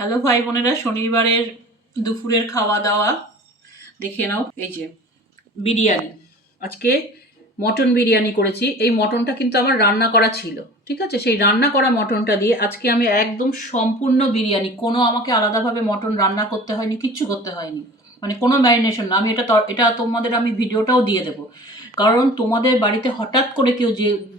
Hello ভাই বোনেরা, শনিবারের দুপুরের খাওয়া দাওয়া দেখে নাও। এই যে বিরিয়ানি, আজকে মটন বিরিয়ানি করেছি। এই মটনটা কিন্তু আমার রান্না করা ছিল, ঠিক আছে? সেই রান্না করা মটনটা দিয়ে আজকে আমি একদম সম্পূর্ণ বিরিয়ানি, কোনো আমাকে আলাদাভাবে মটন রান্না করতে হয়নি, কিচ্ছু করতে হয়নি, মানে কোনো ম্যারিনেশন না। আমি এটা তোমাদের আমি ভিডিওটাও দিয়ে দেবো, কারণ তোমাদের বাড়িতে হঠাৎ করে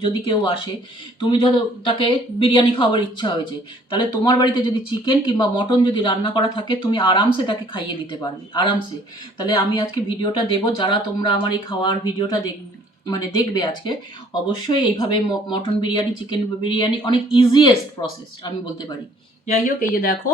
যদি কেউ আসে, তুমি যদি তাকে বিরিয়ানি খাওয়ার ইচ্ছা হয়েছে, তাহলে তোমার বাড়িতে যদি চিকেন কিংবা মটন যদি রান্না করা থাকে, তুমি আরামসে তাকে খাইয়ে দিতে পারবে, আরামসে। তাহলে আমি আজকে ভিডিওটা দেবো, যারা তোমরা আমার এই খাওয়ার ভিডিওটা দেখবে আজকে, অবশ্যই এইভাবে মটন বিরিয়ানি, চিকেন বিরিয়ানি অনেক ইজিয়েস্ট প্রসেস আমি বলতে পারি। যাই হোক, এই যে দেখো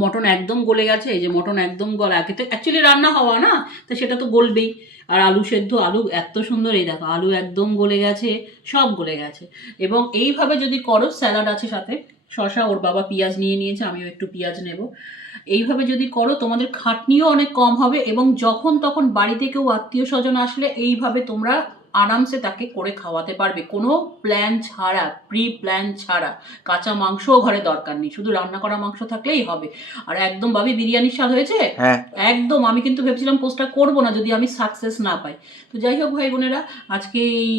মটন একদম গলে গেছে। এই যে মটন একদম গলা, আগে তো অ্যাকচুয়ালি রান্না হওয়া না, তো সেটা তো গলবেই। আর আলু সেদ্ধ, আলু এত সুন্দর, এই দেখো আলু একদম গলে গেছে, সব গলে গেছে। এবং এইভাবে যদি করো, স্যালাড আছে সাথে, শশা, ওর বাবা পেঁয়াজ নিয়ে নিয়েছে, আমিও একটু পেঁয়াজ নেব। এইভাবে যদি করো, তোমাদের খাটনিও অনেক কম হবে, এবং যখন তখন বাড়িতে কেউ আত্মীয় স্বজন আসলে এইভাবে তোমরা আরামসে তাকে করে খাওয়াতে পারবে, কোনো প্ল্যান ছাড়া, প্রি প্ল্যান ছাড়া। কাঁচা মাংসও ঘরে দরকার নেই, শুধু রান্না করা মাংস থাকলেই হবে। আর একদম ভাবি, বিরিয়ানির স্বাদ হয়েছে একদম। আমি কিন্তু ভেবেছিলাম পোস্টটা করবো না যদি আমি সাকসেস না পাই। তো যাই হোক ভাই বোনেরা, আজকে এই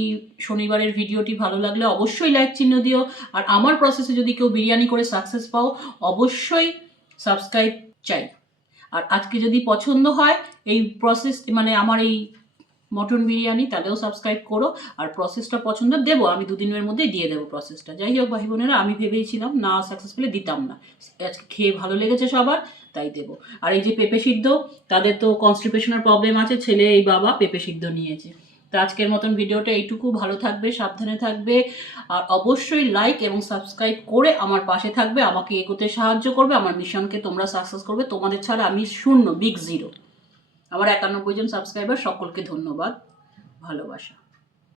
শনিবারের ভিডিওটি ভালো লাগলে অবশ্যই লাইক চিহ্ন দিও। আর আমার প্রসেসে যদি কেউ বিরিয়ানি করে সাকসেস পাও, অবশ্যই সাবস্ক্রাইব চাই। আর আজকে যদি পছন্দ হয় এই প্রসেস, মানে আমার এই মটন বিরিয়ানি, তাহলেও সাবস্ক্রাইব করো। আর প্রসেসটা পছন্দ দেবো, আমি দুদিনের মধ্যেই দিয়ে দেবো প্রসেসটা। যাই হোক ভাই বোনেরা, আমি ভেবেছিলাম না সাকসেসফুলি দিতাম না, আজকে খেয়ে ভালো লেগেছে সবার, তাই দেবো। আর এই যে পেঁপে সিদ্ধ, তাদের তো কনস্টিপেশনের প্রবলেম আছে, ছেলে এই বাবা পেঁপে সিদ্ধ নিয়েছে। তো আজকের মতন ভিডিওটা এইটুকু। ভালো থাকবে, সাবধানে থাকবে, আর অবশ্যই লাইক এবং সাবস্ক্রাইব করে আমার পাশে থাকবে, আমাকে এগোতে সাহায্য করবে, আমার মিশনকে তোমরা সাকসেস করবে। তোমাদের ছাড়া আমি শূন্য, বিগ জিরো। আমার 91 জন সাবস্ক্রাইবার, সকলকে ধন্যবাদ, ভালোবাসা।